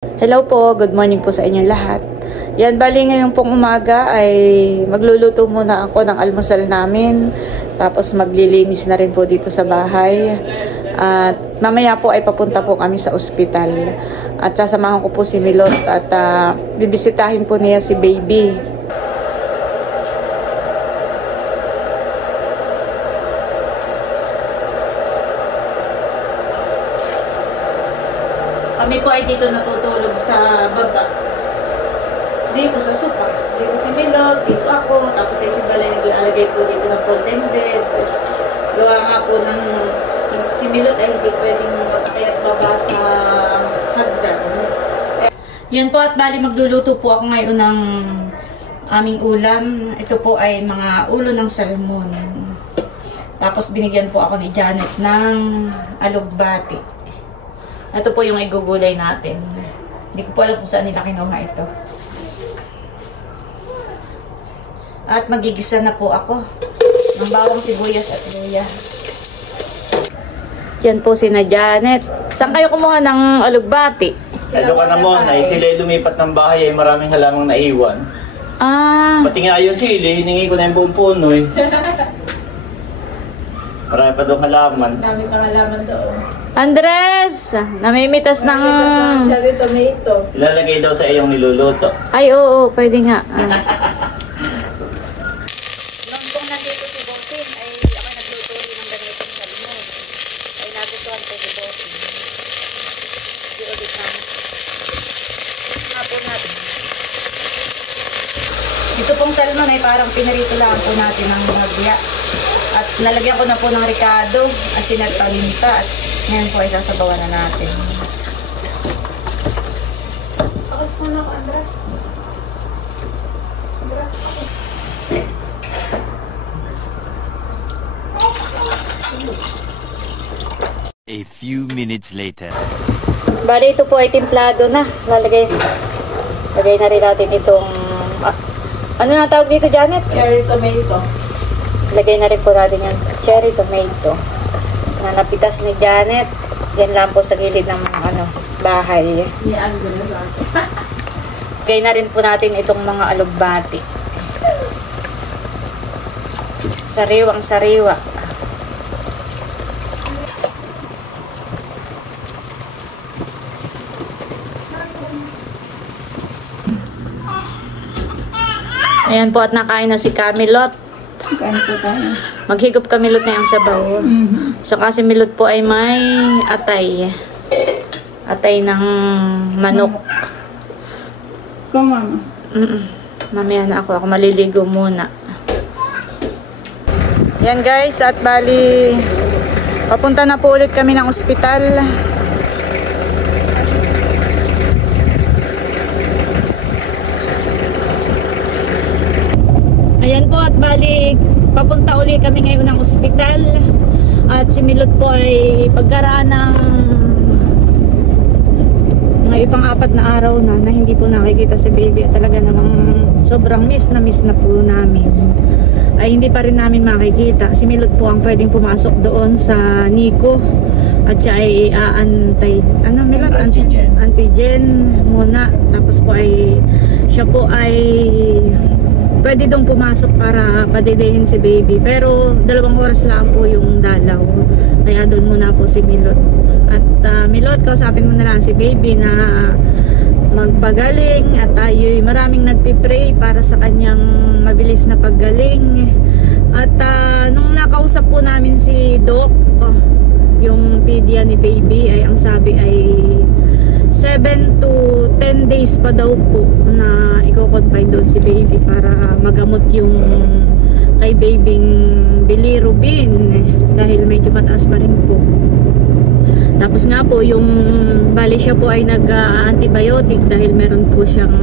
Hello po, good morning po sa inyong lahat. Yan, bali ngayon pong umaga ay magluluto muna ako ng almusal namin. Tapos maglilinis na rin po dito sa bahay. At mamaya po ay papunta po kami sa ospital. At sasamahan ko po si Milot at bibisitahin po niya si baby. Kami po ay dito natutulog sa baba. Dito sa sofa. Dito si Milot, dito ako. Tapos ay si Balay nag-alagay po dito ng folding bed. Gawa nga po ng si Milot ay hindi pwedeng makakayat baba sa hagdan. Yan po at bali magluluto po ako ngayon ng aming ulam. Ito po ay mga ulo ng salmon. Tapos binigyan po ako ni Janet ng alugbati. Ito po yung igugulay natin. Hindi ko po alam kung saan nila kinuha ito. At magigisa na po ako ng bawang sibuyas at luya. Yan po si na Janet. Saan kayo kumuha ng alugbati? Lalo ka naman ay sila lumipat ng bahay ay maraming halamang naiwan. Pati nga yung sili, hiningi ko na yung buong puno eh. Marami pa doon halaman. Dami pang halaman doon. Andres! Namimitas ng... Cherry tomato. Ilalagay daw sa iyong niluluto. Ay, oo, pwede nga. Noon pong nandito si Bosin, ay ako nagluto rin ng ganitong salmon. Ay nagustuhan po si Bosin. Di ulit na. Nga po natin. Ito pong salmon ay parang pinarito lang po natin ng magya. At nalagyan ko na po ng ricado, asin at paminta. At ngayon po ay sasabawan na natin. Akas mo na ako, Andres. Andres ako. A few minutes later. Bali, ito po ay timplado na. Lagay na rin natin itong... ano na tawag dito, Janet? Cherry tomato. Lagay na rin po natin yung cherry tomato. Na napitas ni Janet. Yan lang po sa gilid ng bahay. Yan, gano'n lang. Lagay na rin po natin itong mga alugbati. Sariwang sariwa. Ayan po at nakain na si Camilot. Kain po tayo. Maghigop ka Milot na yung sabaw. So kasi Milot po ay may atay. Atay ng manok. Ikaw, mama. Mamaya na ako. Ako maliligo muna. Yan guys. At bali papunta na po ulit kami ng ospital. Ayan po at bali papunta uli kami ngayon ng ospital. At si Milot po ay pagkaraan ng mga ipang-4 na araw na hindi po nakikita si baby. At talaga namang sobrang miss na po namin. Ay hindi pa rin namin makikita. Si Milot po ang pwedeng pumasok doon sa Nico. At siya ay aantay. Ano Milot? Antigen muna. Tapos po ay siya po ay pwede dong pumasok para padidihin si baby. Pero 2 oras lang po yung dalaw. Kaya doon muna po si Milot. At Milot, kausapin mo na lang si baby na magpagaling. At tayo maraming nagpipray para sa kanyang mabilis na paggaling. At nung nakausap po namin si Doc, yung pedia ni baby, ay ang sabi ay 7 to 10 days pa daw po na i-confine doon si baby para magamot yung kay babing bilirubin dahil medyo mataas pa rin po. Tapos nga po yung bali siya po ay nag-antibiotic dahil meron po siyang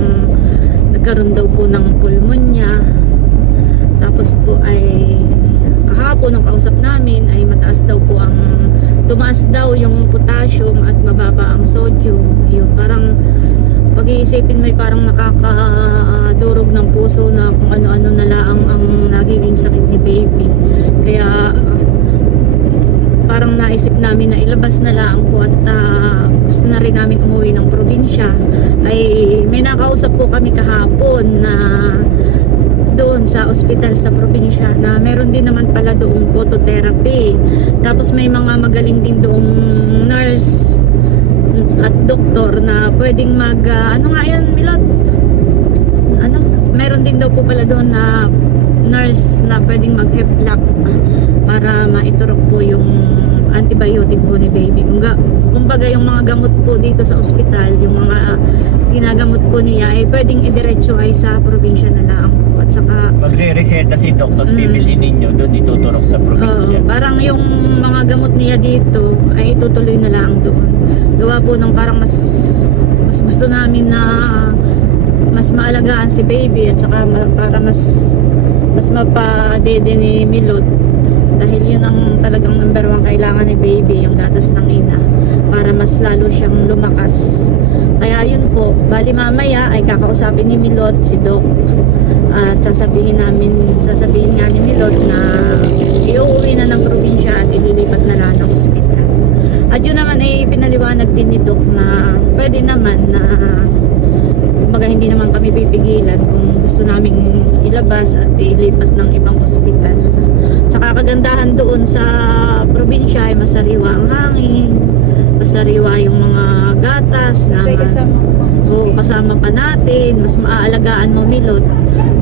nagkaroon daw po ng pulmonya. Tapos po ay kahapon nung kausap namin ay mataas daw po ang tumaas daw yung potassium at mababa ang sodium. Yung parang pag-iisipin may parang nakakadurog ng puso na kung ano-ano na lang ang nagiging sakit ni baby. Kaya parang naisip namin na ilabas na lang po at gusto na rin namin umuwi ng probinsya, ay may nakausap po kami kahapon na doon sa ospital sa probinsya na meron din naman pala doong phototherapy. Tapos may mga magaling din doong nurse at doktor na pwedeng mag ano nga yan, Milot? Ano? Meron din daw po pala doon na nurse na pwedeng mag-heplock para maiturok po yung antibiotic po ni baby. Kumbaga yung mga gamot po dito sa ospital, yung mga ginagamot po niya ay pwedeng idiretso ay sa probinsya na lang. At saka magre-reseta si Doctor, bibilhin ninyo doon, ituturok sa probinsya. Parang yung mga gamot niya dito ay itutuloy na lang doon. Gawa po ng parang mas gusto namin na mas maalagaan si baby at saka para mas mapadede ni Milot, dahil yun ang talagang number 1 kailangan ni baby, yung gatas ng ina, para mas lalo siyang lumakas. Kaya yun po, bali mamaya ay kakausapin ni Milot si Doc at sasabihin nga ni Milot na iuwi na ng probinsya at ililipat na lang ng ospital. At yun naman ay pinaliwanag din ni Doc na pwede naman na kumbaga hindi naman kami pipigilan kung gusto naming ilabas at ilipat ng ibang ospital. Tsaka kagandahan doon sa probinsya ay masariwa ang hangin, masariwa yung mga gatas na kasama pa natin, mas maaalagaan mo, Milot.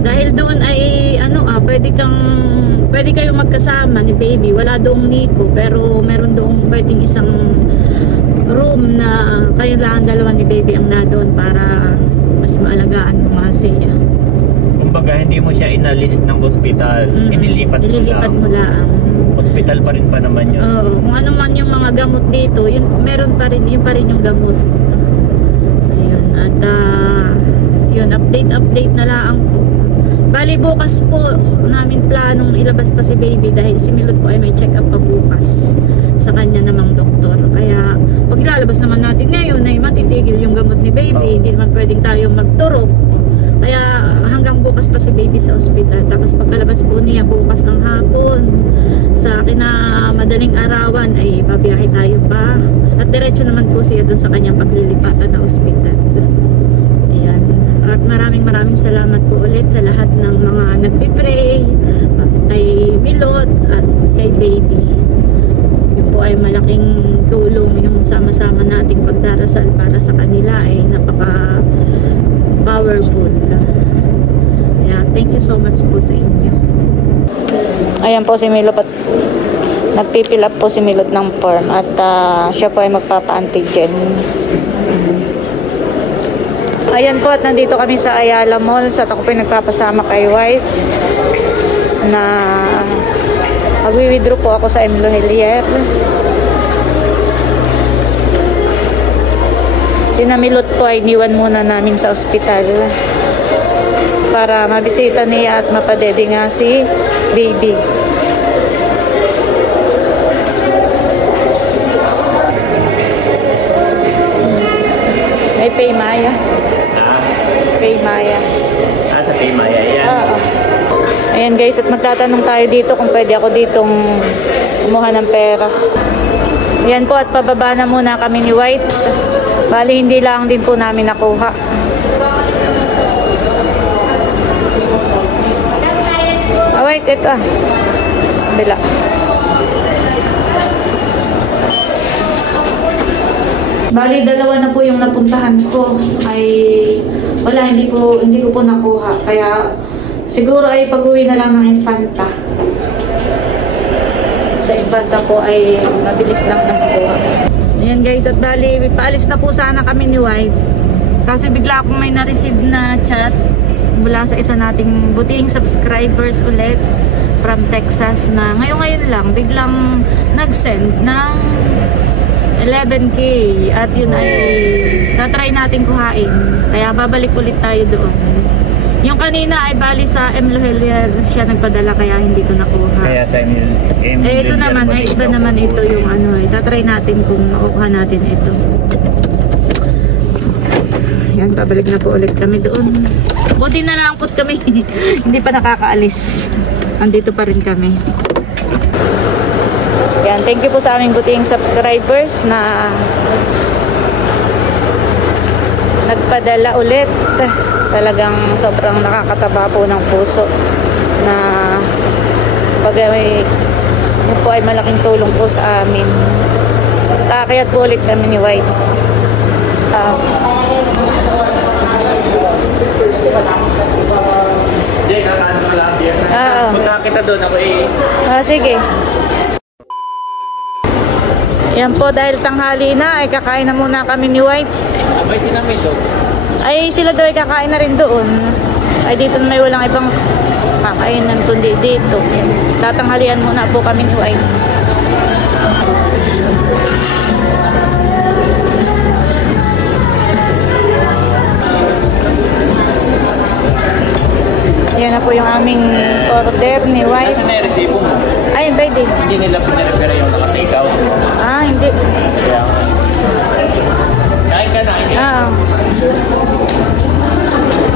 Dahil doon ay pwede kayong magkasama ni baby. Wala doong Nico, pero meron doong pwedeng isang room na kayo lang dalawa ni baby ang na doon para mas maalagaan mo nga siya. Kumbaga hindi mo siya inalis ng ospital, inilipat mo lang. Hospital pa rin pa naman yun. Oo, kung ano man yung mga gamot dito, yun pa rin yung gamot. Ayun, at yun, update na lang po. Bali bukas po namin planong ilabas pa si baby dahil si Milot po ay may check up pa bukas sa kanya namang doktor. Kaya pag ilalabas naman natin ngayon ay matitigil yung gamot ni baby, hindi naman pwedeng tayo magturok. Kaya hanggang bukas pa si baby sa ospital. Tapos pagkalabas po niya bukas ng hapon sa madaling arawan ay babiyahe tayo pa. At diretso naman po siya doon sa kanyang paglilipatan na ospital. Ayan. At maraming salamat po ulit sa lahat ng mga nagpipray kay Milot at kay baby. Yun po ay malaking tulong yung sama-sama nating pagdarasal para sa kanila ay napaka powerful. Yeah, thank you so much po sa inyo. Ayan po si Milot at nagpipil up po si Milot ng form at siya po ay magpapa-antigen. Ayan po at nandito kami sa Ayala Mall at ako po ay nagpapasama kay wife na magwi-withdraw po ako sa M. Lohelier. Sinamilot po ay iniwan muna namin sa ospital para mabisita niya at mapadede nga si baby. May Paymaya. Paymaya. Sa Paymaya yan. Oo. Ayan guys, at magtatanong tayo dito kung pwede ako ditong kumuha ng pera. Ayan po at pababa na muna kami ni White. Bali hindi lang din po namin nakuha. Wait, ito bila. Bali dalawa na po yung napuntahan ko ay wala, hindi ko po nakuha. Kaya siguro ay pag-uwi na lang ng Infanta. Sa Infanta po ay mabilis lang na makuha. Ayan guys, at bali paalis na po sana kami ni wife. Kasi bigla akong may na-receive na chat mula sa isa nating buting subscribers ulit from Texas na ngayon lang biglang nag-send ng 11K at yun ay tatry natin kuhain. Kaya babalik ulit tayo doon. Yung kanina ay bali sa M. Lohelier siya nagpadala kaya hindi ko nakuha. Kaya sa ito naman ay iba naman ito yung ano eh. Tatry natin kung makukuha natin ito. Yan, pabalik na po ulit kami doon. Buti na lang po kami. Hindi pa nakakaalis. Andito pa rin kami. Yan, thank you po sa aming butihing subscribers na nagpadala ulit. Talagang sobrang nakakataba po ng puso na pag yun po ay malaking tulong po sa amin. Kakayat po ulit kami ni White. Hindi, kakaan mo lang yan. Punta kita doon, ako Sige. Yan po, dahil tanghali na, ay kakain na muna kami ni White. Abay, sinamilo. Ay, sila daw ay kakain na rin doon. Ay, dito may walang ibang kakainan kundi dito. Yan. Tatanghalian muna po kami ni White. Yan na po yung aming order ni White. Kasi na-resibo mo. Ay, pwede. Hindi nila pinarepera yung naka-take out. Hindi. Kaya, kain ka na.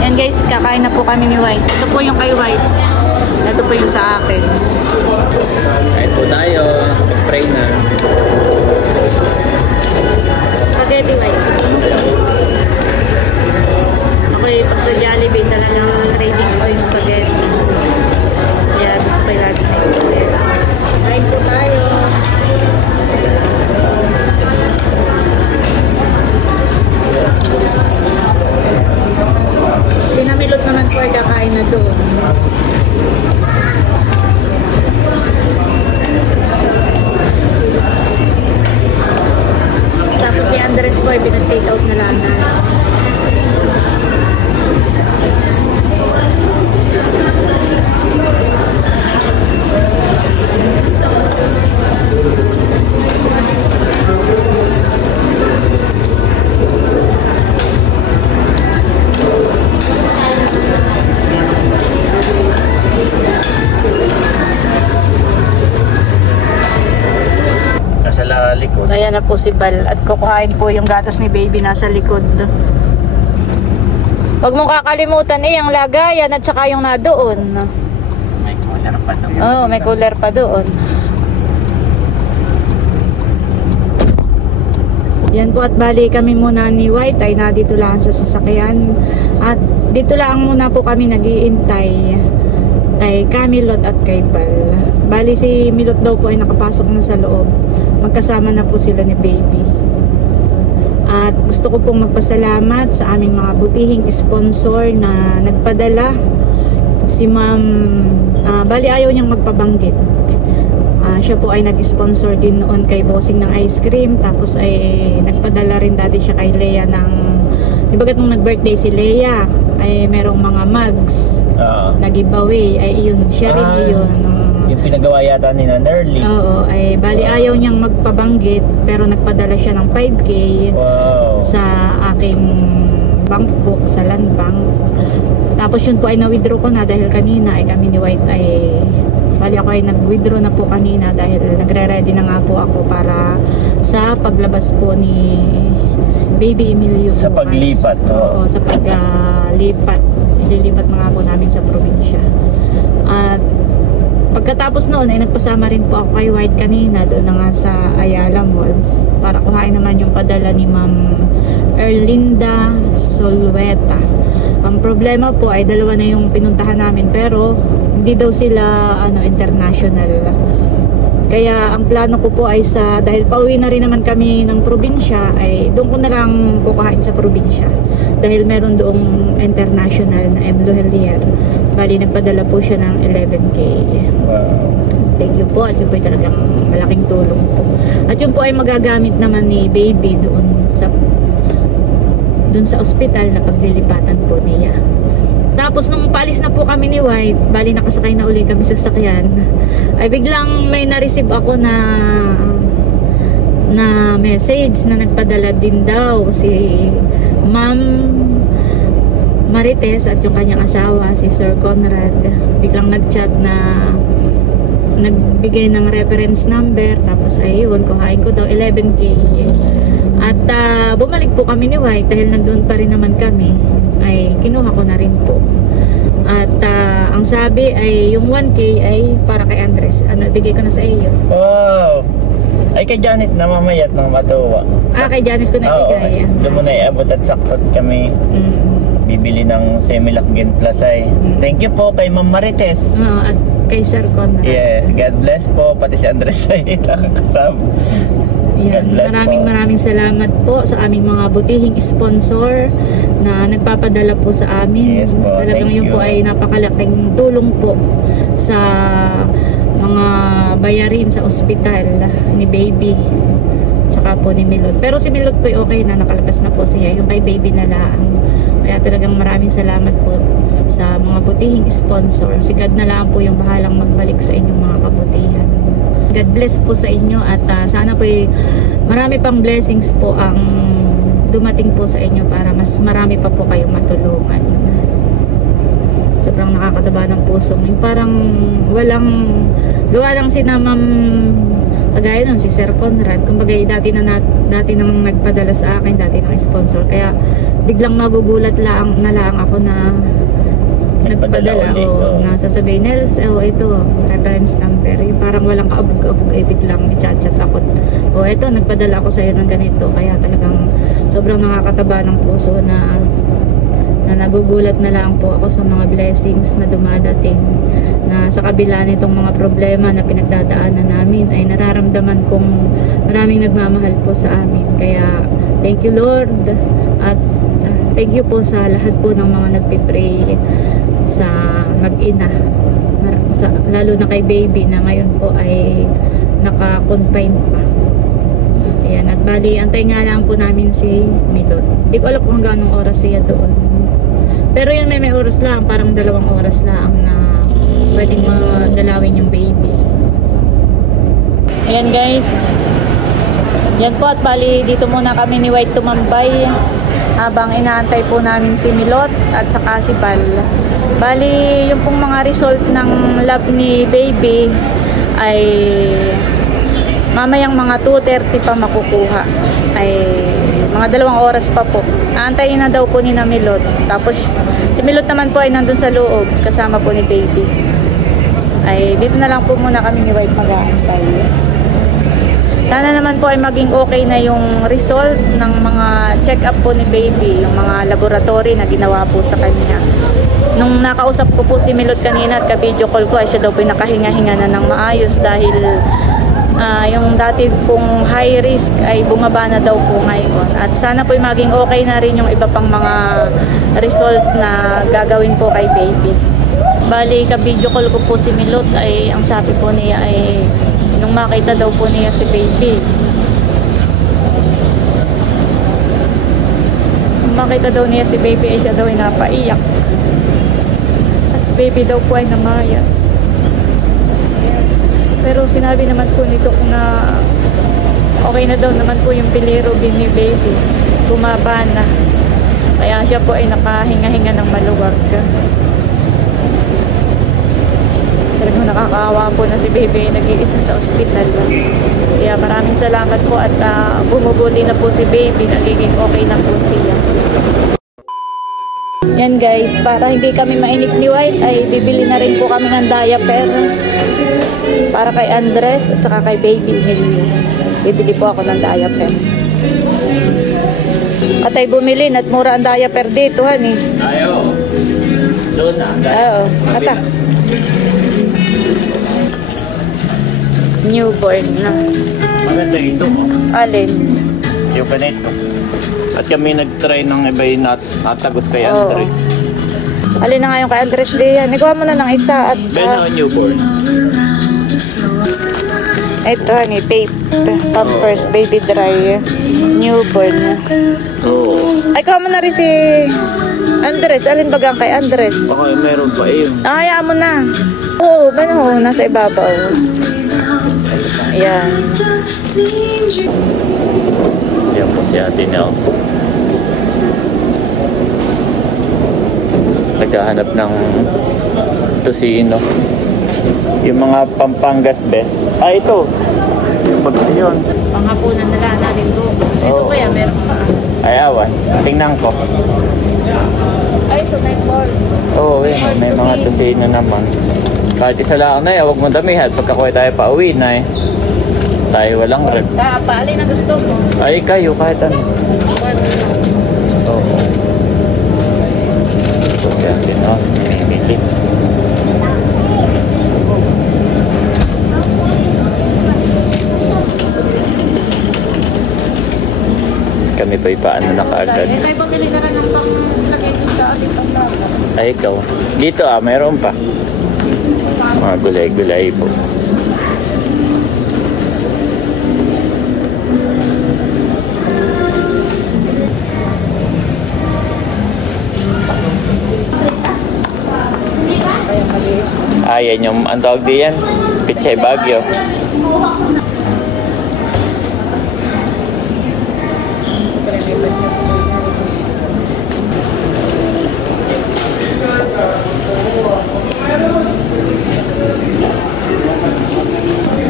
Yan guys, kakain na po kami ni White. Ito po yung kay White. Ito po yung sa akin. Kain po tayo. Mag-pray na. Spaghetti White. Okay, pag sa Jollibee, talagang cravings ko yung spaghetti. Kaya gusto ko yung lagi na spaghetti. Kain po tayo. Sinamilot naman po ay kakain na doon. Tapos si Andres po ay pinag-take out na lang na. Nasa likod. Ayan na po si Bal at kukuhain po yung gatas ni baby nasa likod. Huwag mong kakalimutan ang lagayan at saka yung nadoon. May cooler pa doon. Oo, may cooler pa doon. Yan po at bali kami muna ni White ay nandito lang sa sasakyan. At dito lang muna po kami nag-iintay kay Camilot at kay Bal. Bali si Milot daw po ay nakapasok na sa loob. Magkasama na po sila ni baby. At gusto ko pong magpasalamat sa aming mga butihing sponsor na nagpadala. Si Ma'am, bali ayaw niyang magpabanggit. Siya po ay nag-sponsor din noon kay Bossing ng ice cream. Tapos ay nagpadala rin dati siya kay Leia ng, di ba nung nag-birthday si Leia, ay merong mga mugs na giveaway. Ay yun, siya rin yun. Yung pinagawa yata ni Nerly. Oo, ay bali ayaw niyang magpabanggit pero nagpadala siya ng 5K sa aking bank book sa Land Bank. Tapos yun po ay na-withdraw ko na dahil kanina ay kami ni White ay bali ako ay nag-withdraw na po kanina dahil nagre-ready na nga po ako para sa paglabas po ni Baby Emilio sa paglipat. Oo, sa paglipat. Ililipat na nga po namin sa probinsya. At pagkatapos noon ay nagpasama rin po ako kay White kanina doon na nga sa Ayala Malls para kuhain naman yung padala ni Ma'am Erlinda Solweta. Ang problema po ay dalawa na yung pinuntahan namin pero hindi daw sila international. Kaya ang plano ko po ay dahil pauwi na rin naman kami ng probinsya ay doon ko na lang kukuhain sa probinsya dahil meron doong international na M. Lohelier. Bali nagpadala po siya ng 11K. Thank you po at yun po ay talagang malaking tulong po. At yun po ay magagamit naman ni baby doon sa ospital na paglilipatan po niya. Tapos nung paalis na po kami ni White, bali nakasakay na uli kami sa sasakyan, ay biglang may na-receive ako na message na nagpadala din daw si Ma'am Marites at yung kanyang asawa si Sir Conrad. Biglang nag-chat na nagbigay ng reference number, tapos ayun, kuhain ko daw 11K. At bumalik po kami ni White dahil nandun pa rin naman kami, ay kinuha ko na rin po. At ang Ang sabi ay yung 1K ay para kay Andres. Ano, bigay ko na sa iyo. Wow! Ay kay Janet na mamayat ng matuwa. Kay Janet ko na Oo, bigay. doon mo na iabot at sakot kami. Bibili ng Semilac Gen Plus ay. Thank you po kay Ma'am Marites. At kay Sir Conrad. Yes, God bless po. Pati si Andres ay nakakasama. God bless Maraming salamat po sa aming mga butihing sponsor na nagpapadala po sa amin. Yes po, Talagang thank yun you. po ay napakalaking tulong po sa mga bayarin sa ospital ni Baby saka po ni Milot. Pero si Milot po ay okay na, nakalabas na po siya. Yung kay Baby na lang. Kaya talagang maraming salamat po sa mga butihing sponsor. Si God na lang po yung bahalang magbalik sa inyong mga kabutihan. God bless po sa inyo at sana po marami pang blessings po ang dumating po sa inyo para mas marami pa po kayong matulungan. Sobrang nakakataba ng puso. Yung parang walang gawa lang si na Ma'am kagaya nun si Sir Conrad. Kumbaga dati nang nagpadala sa akin, dati nang sponsor. Kaya biglang magugulat lang ako na nagpadala o nasasabihin Nels, ito reference number. Yung parang walang kaabog-abog ay biglang i-chat ako. Ito nagpadala ako sa iyo ng ganito. Kaya talagang sobrang nakakataba ng puso na nagugulat na lang po ako sa mga blessings na dumadating, na sa kabila nitong mga problema na pinagdadaanan namin ay nararamdaman kong maraming nagmamahal po sa amin. Kaya thank you Lord at thank you po sa lahat po ng mga nagpipray sa mag-ina, lalo na kay Baby na ngayon po ay naka-confine pa. Ayan, at bali antay nga lang po namin si Milot. Di ko alam kung hanggang anong oras siya doon. Pero yun may oras lang, parang 2 oras lang na pwedeng madalawin yung Baby. Ayan guys, yan po at bali dito muna kami ni White tumambay habang inaantay po namin si Milot at saka si Bal. Bali yung pong mga result ng lab ni Baby ay mamayang mga 2:30 pa makukuha, ay mga 2 oras pa po. Aantayin na daw po ni Milot. Tapos si Milot naman po ay nandun sa loob kasama po ni Baby. Ay dito na lang po muna kami ni White mag-aantay. Sana naman po ay maging okay na yung result ng mga check-up po ni Baby, yung mga laboratory na ginawa po sa kanya. Nung nakausap ko po si Milot kanina at ka-video call ko ay siya daw po nakahinga-hinga na ng maayos dahil yung dati pong high risk ay bumaba na daw po ngayon. At sana po maging okay na rin yung iba pang mga result na gagawin po kay Baby. Bali, ka-video call ko po si Milot ay ang sabi po niya ay nung makita daw po niya si Baby. Nung makita daw niya si Baby ay siya daw ay napaiyak. At si Baby daw po ay namaya. Pero sinabi naman po nito na okay na daw naman po yung bilirubin ni Baby. Bumaba na. Kaya siya po ay nakahinga-hinga ng maluwag. Talagang nakakaawa po na si Baby nag-iisa sa ospital. Kaya maraming salamat po at bumubuti na po si Baby. Nagiging okay na po siya. Yan guys, para hindi kami mainip ni White ay bibili na rin po kami ng diaper para kay Andres at saka kay Baby Millie. Bibili po ako ng diaper. At ay bumili at mura ang diaper dito hani. Ayo. Doon na. Oo, ata. Newborn na. Maganda ito. Alin? Yung ganito. At kami nag-try ng iba yung natagos kay Andres. Alin na nga yung kay Andres Dian. Nagawa mo na ng isa at Bena newborn. ito ni tape. Pampers, baby dry. Newborn. Oo. Ay, gawa mo na rin si Andres. Alin bagang kay Andres? Okay, meron pa yun. Hayaan mo na. Oo, ano, nasa ibabaw. Ayan. Yan po si Ate Nels. Naghahanap ng tosino. Yung mga Pampangas best. Ito. Pag yun. Panghapunan na lang natin doon. Ito kaya meron pa. Ay, awan. Tingnan ko. Ay, ito 9 ball. Oo, may mga tusino naman. Kahit isa lang na huwag mo damihan. Pagkakuha tayo pa uwi na tayo walang rep. Paali na gusto mo. Ay, kayo kahit ano. Oo. So, kaya tinas, mimili. Kami pa ipaano na kaagad. Tayo pabili na rin ng pang-lagay sa ating pang-lagay. Ay, ikaw. Dito mayroon pa. Mga gulay-gulay po. Ayan yung, ang tawag diyan, Pichay Baguio.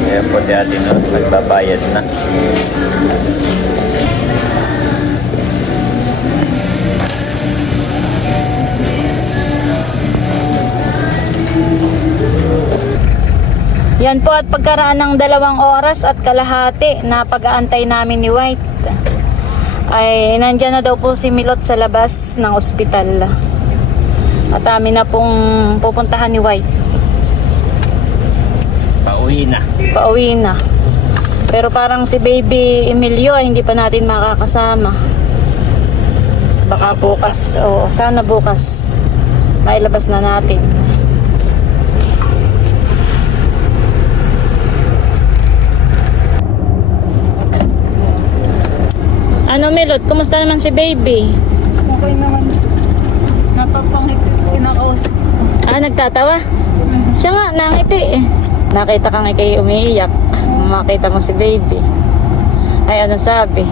Ayan po di atin, no? Nagbabayad na. Yan po, at pagkaraan ng 2 oras at kalahati na pag-aantay namin ni White, ay nandyan na daw po si Milot sa labas ng ospital. At amin na pong pupuntahan ni White. Pauwi na. Pauwi na. Pero parang si Baby Emilio ay hindi pa natin makakasama. Baka bukas, o sana bukas mailabas na natin. Ano Milot, kumusta naman si Baby? Okay naman. Napapangiti po kinakausap. Nagtatawa? Siya nga, nangiti eh. Nakita kang ikay umiiyak. Makita mo si Baby. Ay, ano sabi?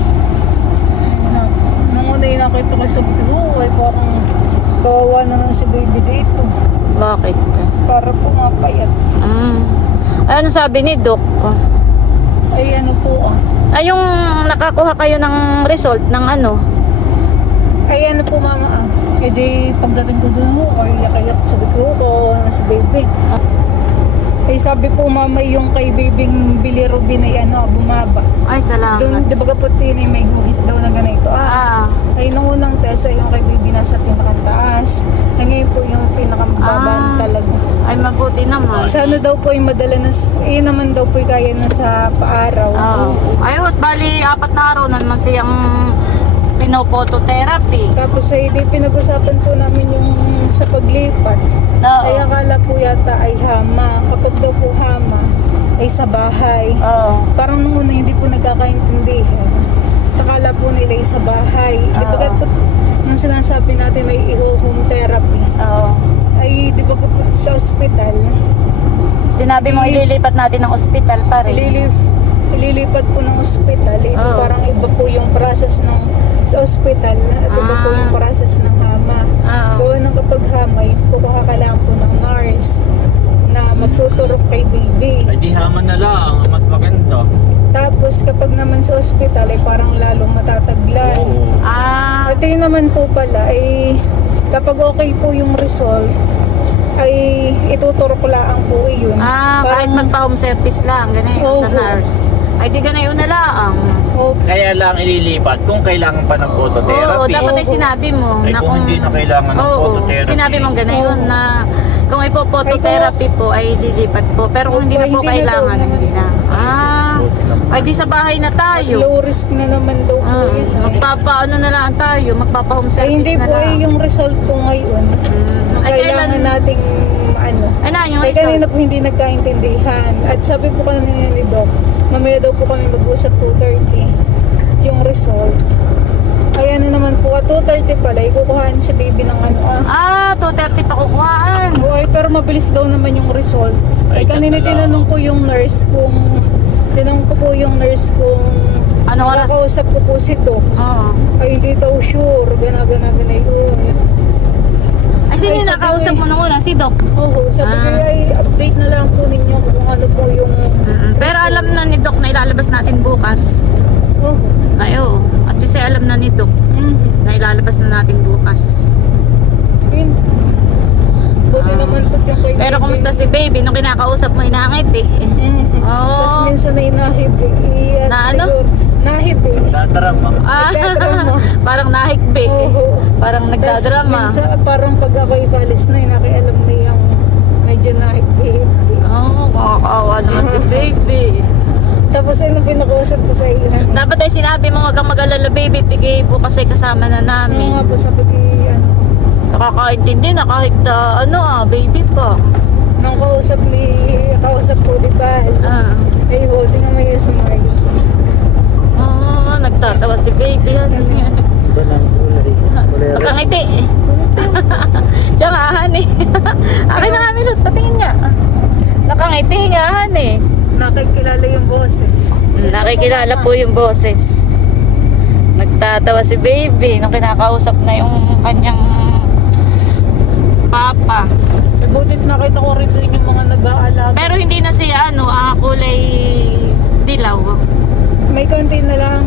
Nung una yung nakita ko sa video, ay parang kawawa naman si Baby dito. Bakit? Para pumapayat. Ay, ano sabi ni Doc? Ay ano po Ay, yung nakakuha kayo ng result ng ano? Ay ano po mama Eh di pagdating ko dun mo, ay iyak-iyak sabi ko na si Baby. Ay sabi po mama yung kay Babing bilirubin ay bumaba. Ay, salamat. Doon, di ba kapot yun may guhit daw na ganito. Ay nung unang test ay yung kay Baby nasa pinakataas. Ay ngayon po yung pinakamababa talaga. Ay, mabuti naman. Sana daw po yung madala na, naman daw po yung kaya na sa paaraw. Ay, bali 4 na araw na naman siyang pinopototherapy. Tapos ay di pinag-usapan po namin yung sa paglipat. Ay akala po yata ay hama. Kapag daw po hama, ay sa bahay. Parang nung una hindi po nagkakaintindihan. Akala po nila ay sa bahay. Di ba nung sinasabi natin ay home therapy. Ay di ba sa ospital. Sinabi mo ililipat natin ng ospital pa rin. Ililipat po ng ospital. Parang iba po yung process ng sa ospital. At iba po yung process ng hama. Gawa ng kapag hama, hindi po kakailangan po ng nurse na magtuturok kay Baby. Ay di hama na lang, mas maganda. Tapos kapag naman sa ospital ay parang lalong matataglan. At yun naman po pala ay kapag okay po yung result ay ituturok lang po yun. Kahit magpa-home service lang, ganun sa nurse. Ay di ganun na lang. Kaya lang ililipat kung kailangan pa ng phototherapy. Dapat ay sinabi mo. Ay kung hindi na kailangan ng phototherapy. Sinabi mo ganun na kung ipo-phototherapy po ay lilipat po. Pero kung hindi na po kailangan, hindi na. Ay di sa bahay na tayo. Low risk na naman daw po yun. Magpapaano na lang tayo, magpapa-home service hindi na lang. po yung result po ngayon. Kailangan nating yung result. Kanina po hindi nagkaintindihan. At sabi po kanina ni Doc, mamaya daw po kami mag-usap 2:30 yung result. Ay ano naman po, 2:30 pala, ikukuhaan si Baby ng 2:30 pa kukuhaan. Pero mabilis daw naman yung result. Ay kanina tinanong ko yung nurse kung ano oras? Nakausap ko po si Doc. Ay hindi daw sure, gana yun. Ay sino yung nakausap mo nung una? Si Doc? Oo, sabi ko ay update na lang po ninyo kung ano po yung pero alam na ni Doc na ilalabas natin bukas. Ay at least alam na ni Doc na ilalabas na natin bukas. baby nung kinakausap mo inangiti. Tapos minsan ay nahibig. Na ano? Nahibig. Tatarama. Parang nahikbi. Parang nagdadrama. Minsan parang pag ako'y balis na, nakialam na yung medyo nahibig. Kakaawa naman si baby. Tapos ano pinakausap ko sa iyo? Dapat ay sinabi mo, wag kang mag-alala baby, tigay po kasi kasama na namin. Nga po sabi ko, Nakakaintindi na kahit baby pa. nung kausap ko di ba? Ay holding ang may smile. Nagtatawa si baby. Nakangiti. Siya nga, honey. Akin na nga, Milot. Patingin nga. Nakangiti nga, honey. Nakikilala yung boses. Nakikilala po yung boses. Nagtatawa si baby nung kinakausap na yung kanyang papa. Butit nakita ko rin doon yung mga nag-aalaga. Pero hindi na siya kulay dilaw. May konti na lang.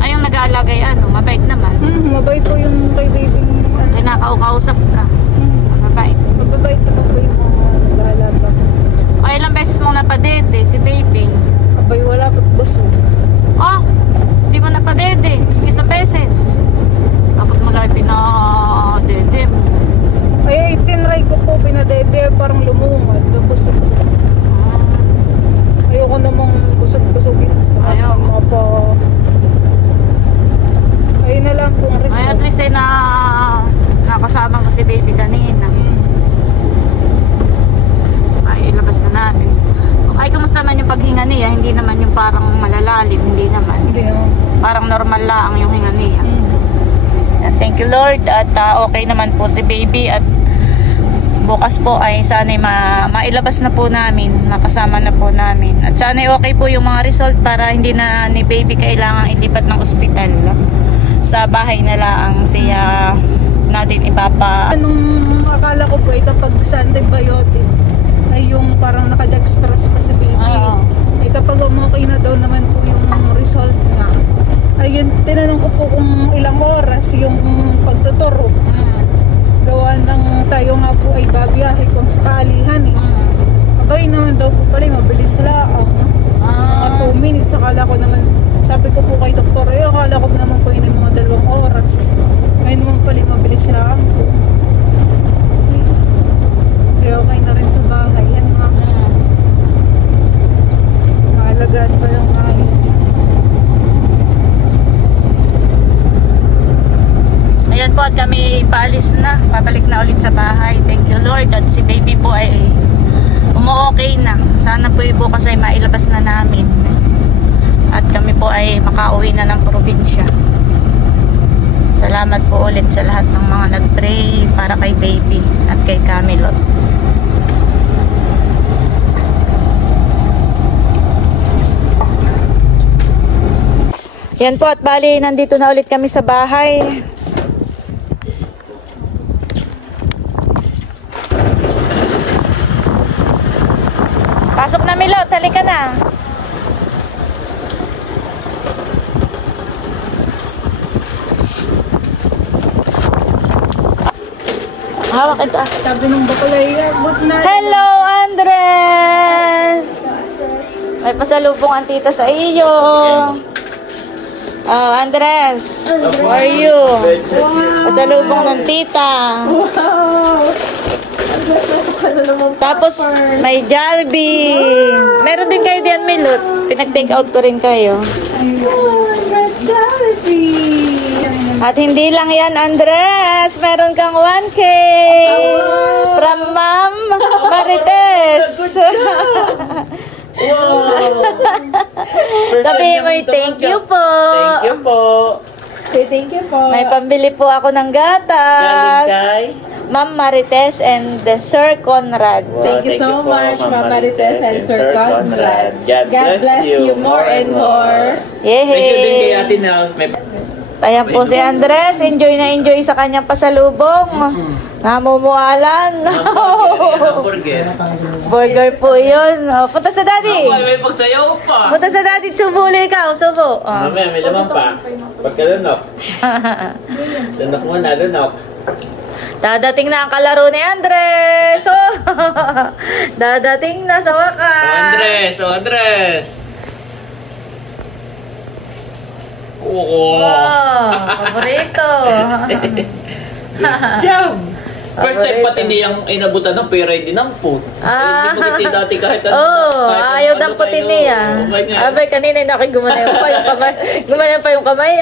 Ay, yung nag-aalaga mabait naman. Mabait po yung kay baby. Kinakausap ka. Mabait. Mababait naman po yung mga nag-aalaga. Ay, ilang beses mong napadede si baby. Abay, wala pa't busog. Di mo napadede. Maski sa beses. Dapat mo lang pinadede mo. Ay, tinry ko po pinadede. Parang lumungad. Busog. Ayoko namang busog-busogin. Ayaw. Ayun na lang pong result. Ay, at least ay nakasama mo si baby kanina. Ay, ilabas na natin. Ay, kumusta naman yung paghinga niya? Hindi naman yung parang malalalim. Hindi naman. Hindi naman. Parang normal lang yung hinga niya. Thank you Lord. At okay naman po si baby. At bukas po ay sana'y mailabas na po namin. Makasama na po namin. At sana'y okay po yung mga result para hindi na ni baby kailangang ilipat ng ospital. Sa bahay na lang siya natin ipapa. Anong akala ko po ay kapag sa antibiotic ay yung parang nakadextrose pa si baby. Ay kapag okay na daw naman po yung result nga. Ayun, tinanong ko po kung ilang oras yung pagtuturo. Gawa ng tayo nga po ay babiyahe kung sakalihan Abay naman daw po pala, mabilis lang. Mga 2 minutes, akala ko naman, sabi ko po kay doktor, akala ko naman po yun mga 2 oras. Ngayon naman pala, mabilis lang po. Kaya okay na rin sa bahay. Yan mga maalagaan pa yung ayos. Ayan po at kami paalis na. Pabalik na ulit sa bahay. Thank you Lord. At si baby po ay umu-okay na. Sana po bukas ay mailabas na namin. At kami po ay makauwi na ng probinsya. Salamat po ulit sa lahat ng mga nag-pray para kay baby at kay Camilot. Yan po at bali nandito na ulit kami sa bahay. Pasok na Milot, halika na. Hawak ito. Sabi ng bakulay, abot na. Hello, Andres! May pasalubong ang tita sa iyo. Oh, Andres. How are you? Pasalubong ng tita. Tapos may Jollibee. Meron din kayo diyan, Milot. Pinag-take out ko rin kayo. At hindi lang yan, Andres. Meron kang 1K from Ma'am Marites. Sabihin mo thank you po. Thank you po. Say thank you po. May pambili po ako ng gatas. Galing kay Ma'am Marites and Sir Conrad. Wow, Thank you so much, Ma'am Marites and Sir Conrad. God bless you more and more. Yehey! Thank you din kay Ate Nels. Ayan po si Andres. Enjoy na enjoy sa kanyang pasalubong. Namumualan. Hamburger. Burger po yun. Oh, punta sa daddy. May pagsayaw pa. Punta sa daddy. Subo ikaw. Subo. Oh. Mamaya, may laman pa. Pagkalunok. Lunok muna, lunok. Dadating na ang kalaro ni Andres. Oh. Dadating na sa wakas. Andres. Oo. Wow, paborito. Jam. First time pati niyang inabutan ng pera, hindi nampot. Hindi mo kita dati kahit ano. Ayaw damputin niya. Abay, kanina nakigumanan pa yung kamay. Gumanan pa yung kamay.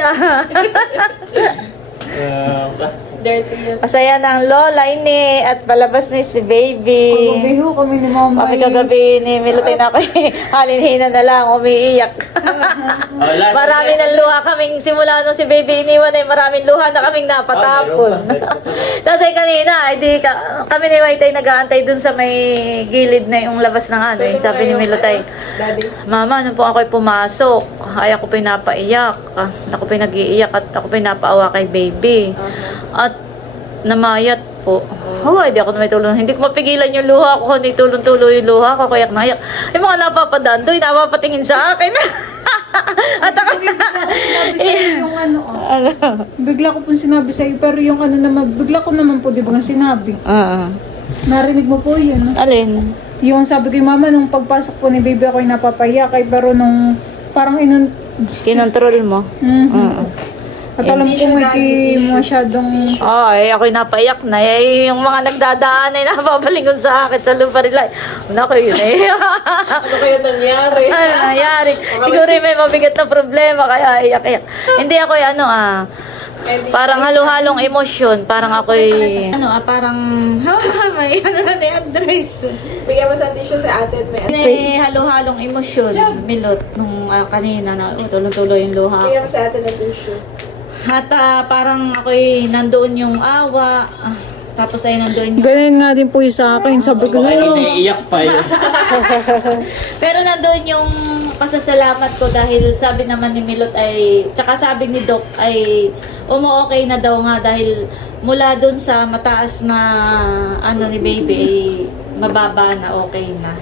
Masaya ng lola ini at palabas ni si baby. Kagabi ho kami ni Mama. Kagabi ni Milutay na ako. Halinhina na lang, umiiyak. Marami ng luha kaming simula nung si baby iniwan ay maraming luha na kaming napatapon. Tapos ay kanina, kami ni White ay nag-aantay dun sa may gilid na yung labas ng ano. Yung sabi ni Milutay, Mama, nung po ako'y pumasok, ay ako pinapaiyak. Ako pinag-iiyak at ako pinapaawa kay baby. At namayat po. Hindi ako na may tulong. Hindi ko mapigilan yung luha ko. Hindi tulong-tuloy yung luha ko. Kayak nayak. Yung mga napapadaan doon, napapatingin sa akin. At ako sinabi sa iyo yung ano. Bigla ko po sinabi sa iyo. Pero yung ano naman, bigla ko naman po, di ba nga sinabi? Narinig mo po yun. Alin? Yung sabi kay Mama, nung pagpasok po ni baby ako ay napapayak. Ay, pero nung parang kinontrol mo? At alam ko may masyadong... ako'y napaiyak na. Yung mga nagdadaan ay nababalingon sa akin sa Luparilay. Naku, yun Ano kaya nangyari? nangyari? Siguro may mabigat na problema kaya iyak-iyak. Hindi ako parang halo-halong emosyon. Parang ako'y... parang... may na ni Andres. Bigyan mo sa tissue sa ate at May halo-halong emosyon. Milot nung kanina na tuloy-tuloy yung luha. Bigyan mo sa ate ng tissue. At parang ako'y nandoon yung awa. Tapos ay nandoon yung... Ganyan nga din po yung sa akin. Sabi ko, Iniiyak pa yun. Pero nandoon yung pasasalamat ko dahil sabi naman ni Milot ay... Tsaka sabi ni Doc ay umu-okay na daw nga dahil mula doon sa mataas na ano ni baby ay mababa na, okay na.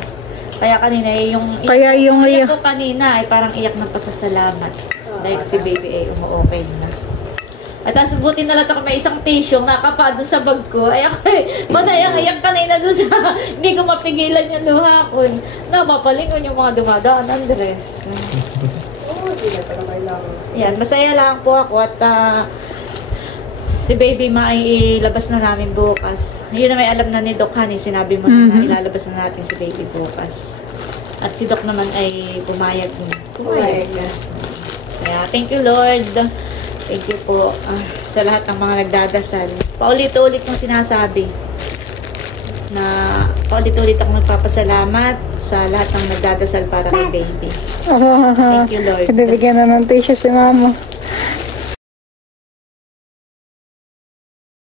Kaya kanina yung iyak ko kanina ay parang iyak ng pasasalamat. Dahil si baby ay umu-okay na. At tapos buti na lang ako may isang tissue nakapa doon sa bag ko. Ay ako iyak kanina doon sa hindi ko mapigilan yung luha ko. Napapalingon yung mga dumadaan, Andres. Yan, masaya lang po ako at si baby mailabas na namin bukas. Yun na may alam na ni Doc Honey, sinabi mo na ilalabas na natin si baby bukas. At si Doc naman ay pumayag na. Kaya, thank you Lord. Thank you po sa lahat ng mga nagdadasal. Paulit-ulit kong sinasabi na paulit-ulit akong nagpapasalamat sa lahat ng nagdadasal para kay baby. Thank you Lord. Bibigyan na ng tissue si Mama.